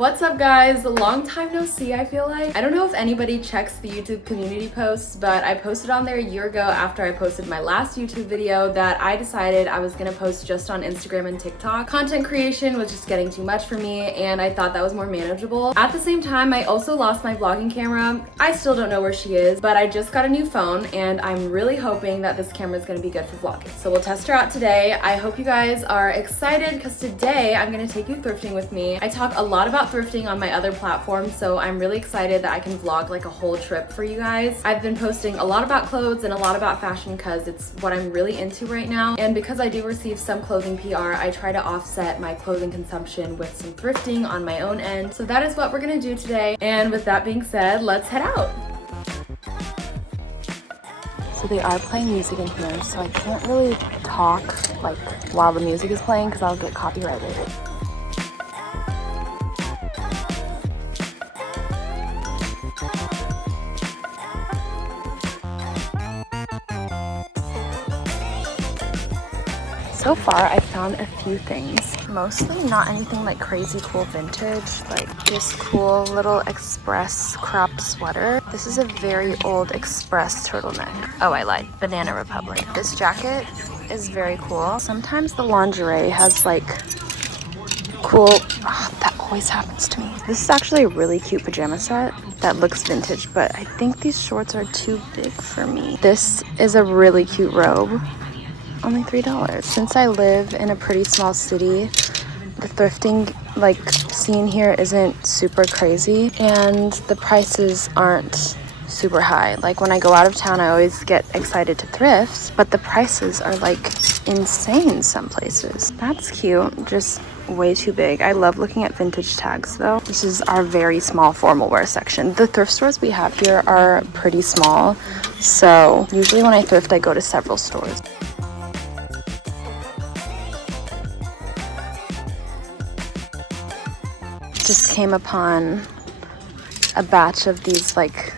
What's up guys? Long time no see, I feel like. I don't know if anybody checks the YouTube community posts, but I posted on there a year ago after I posted my last YouTube video that I decided I was gonna post just on Instagram and TikTok. Content creation was just getting too much for me and I thought that was more manageable. At the same time, I also lost my vlogging camera. I still don't know where she is, but I just got a new phone and I'm really hoping that this camera is gonna be good for vlogging. So we'll test her out today. I hope you guys are excited because today I'm gonna take you thrifting with me. I talk a lot about thrifting on my other platforms, so I'm really excited that I can vlog like a whole trip for you guys. I've been posting a lot about clothes and a lot about fashion because it's what I'm really into right now, and because I do receive some clothing PR, I try to offset my clothing consumption with some thrifting on my own end. So that is what we're gonna do today, and with that being said, let's head out. So they are playing music in here, so I can't really talk like while the music is playing because I'll get copyrighted. So far, I found a few things. Mostly not anything like crazy cool vintage, like this cool little Express cropped sweater. This is a very old Express turtleneck. Oh, I lied. Banana Republic. This jacket is very cool. Sometimes the lingerie has like cool, that always happens to me. This is actually a really cute pajama set that looks vintage, but I think these shorts are too big for me. This is a really cute robe. Only $3. Since I live in a pretty small city, the thrifting like scene here isn't super crazy and the prices aren't super high. Like when I go out of town, I always get excited to thrift, but the prices are like insane some places. That's cute, just way too big. I love looking at vintage tags though. This is our very small formal wear section. The thrift stores we have here are pretty small, so usually when I thrift, I go to several stores. Just came upon a batch of these like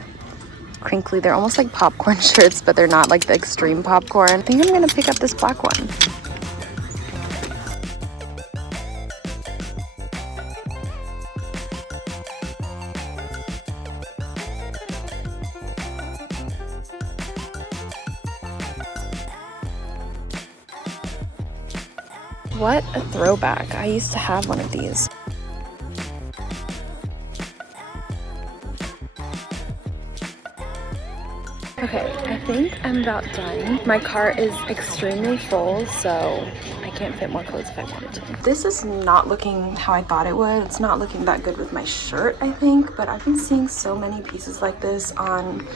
crinkly, they're almost like popcorn shirts, but they're not like the extreme popcorn. I think I'm gonna pick up this black one. What a throwback. I used to have one of these. Okay, I think I'm about done. My cart is extremely full, so I can't fit more clothes if I wanted to. This is not looking how I thought it would. It's not looking that good with my shirt, I think, but I've been seeing so many pieces like this on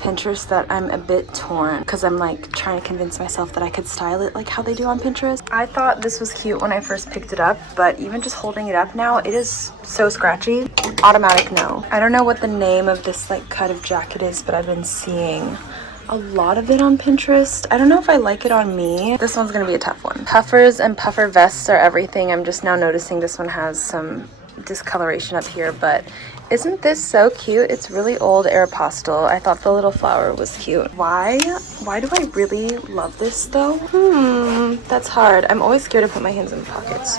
Pinterest that I'm a bit torn because I'm like trying to convince myself that I could style it like how they do on Pinterest. I thought this was cute when I first picked it up, but even just holding it up now, it is so scratchy. Automatic no. I don't know what the name of this like cut of jacket is, but I've been seeing a lot of it on Pinterest. I don't know if I like it on me. This one's gonna be a tough one. Puffers and puffer vests are everything. I'm just now noticing this one has some discoloration up here, but isn't this so cute? It's really old Aeropostale. I thought the little flower was cute. Why do I really love this though? That's hard. I'm always scared to put my hands in the pockets.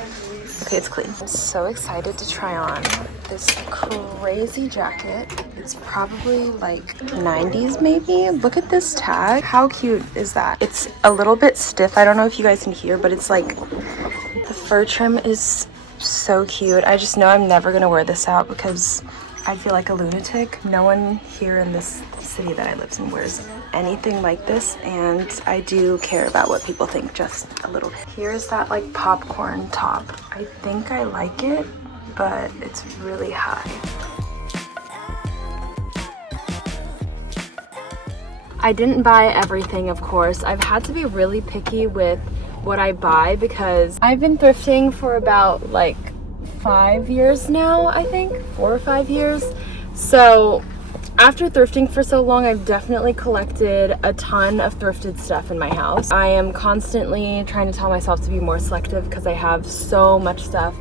Okay, it's clean. I'm so excited to try on this crazy jacket. It's probably like 90s maybe. Look at this tag. How cute is that? It's a little bit stiff. I don't know if you guys can hear, but it's like the fur trim is so cute. I just know I'm never gonna wear this out because I feel like a lunatic. No one here in this city that I live in wears anything like this, and I do care about what people think just a little bit. Here's that like popcorn top. I think I like it, but it's really high. I didn't buy everything, of course. I've had to be really picky with what I buy because I've been thrifting for about like 5 years now, I think 4 or 5 years. So after thrifting for so long, I've definitely collected a ton of thrifted stuff in my house. I am constantly trying to tell myself to be more selective because I have so much stuff.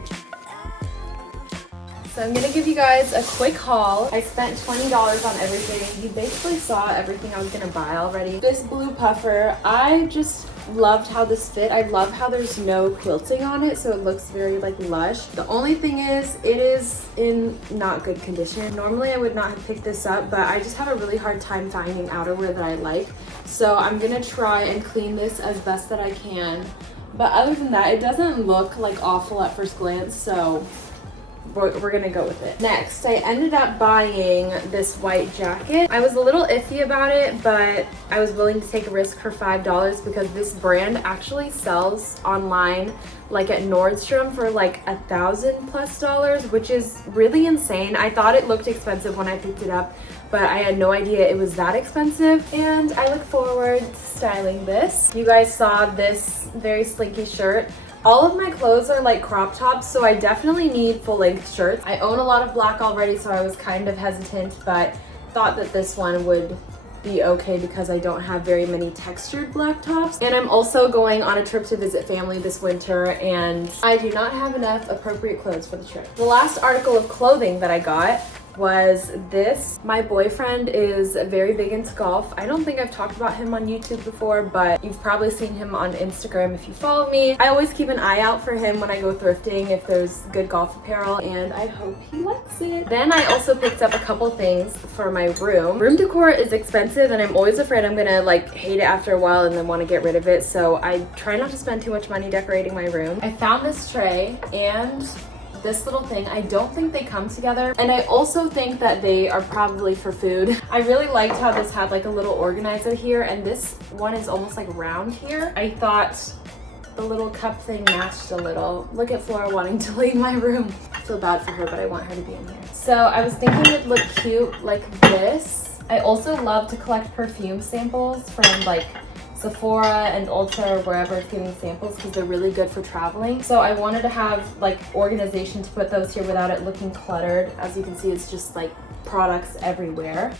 So I'm gonna give you guys a quick haul. I spent $20 on everything. You basically saw everything I was gonna buy already. This blue puffer, I just loved how this fit. I love how there's no quilting on it, so it looks very like lush. The only thing is, it is in not good condition. Normally I would not have picked this up, but I just have a really hard time finding outerwear that I like. So I'm gonna try and clean this as best that I can. But other than that, it doesn't look like awful at first glance, so we're gonna go with it. Next, I ended up buying this white jacket. I was a little iffy about it, but I was willing to take a risk for $5 because this brand actually sells online like at Nordstrom for like $1,000+, which is really insane. I thought it looked expensive when I picked it up, but I had no idea it was that expensive. And I look forward to styling this. You guys saw this very slinky shirt. All of my clothes are like crop tops, so I definitely need full-length shirts. I own a lot of black already, so I was kind of hesitant, but thought that this one would be okay because I don't have very many textured black tops. And I'm also going on a trip to visit family this winter, and I do not have enough appropriate clothes for the trip. The last article of clothing that I got was this. My boyfriend is very big into golf. I don't think I've talked about him on YouTube before, but you've probably seen him on Instagram if you follow me. I always keep an eye out for him when I go thrifting if there's good golf apparel, and I hope he likes it. Then I also picked up a couple things for my room. Room decor is expensive, and I'm always afraid I'm gonna like hate it after a while and then want to get rid of it, so I try not to spend too much money decorating my room. I found this tray and this little thing. I don't think they come together, and I also think that they are probably for food. I really liked how this had like a little organizer here, and this one is almost like round here. I thought the little cup thing matched a little. Look at Flora wanting to leave my room. I feel bad for her, but I want her to be in here. So I was thinking it'd look cute like this. I also love to collect perfume samples from like Sephora and Ulta or wherever it's giving samples because they're really good for traveling. So I wanted to have like organization to put those here without it looking cluttered. As you can see, it's just like products everywhere.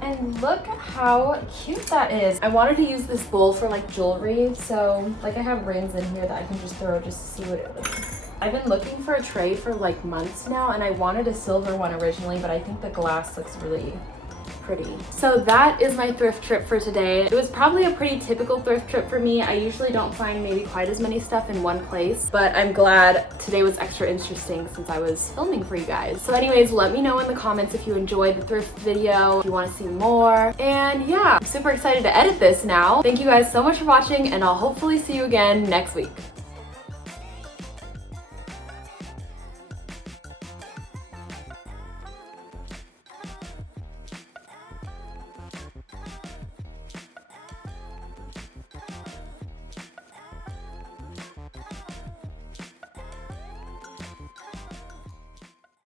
And look how cute that is. I wanted to use this bowl for like jewelry, so like I have rings in here that I can just throw just to see what it looks like. I've been looking for a tray for like months now, and I wanted a silver one originally, but I think the glass looks really pretty. So that is my thrift trip for today. It was probably a pretty typical thrift trip for me. I usually don't find maybe quite as many stuff in one place, but I'm glad today was extra interesting since I was filming for you guys. So anyways, let me know in the comments if you enjoyed the thrift video, if you want to see more. And yeah, I'm super excited to edit this now. Thank you guys so much for watching, and I'll hopefully see you again next week.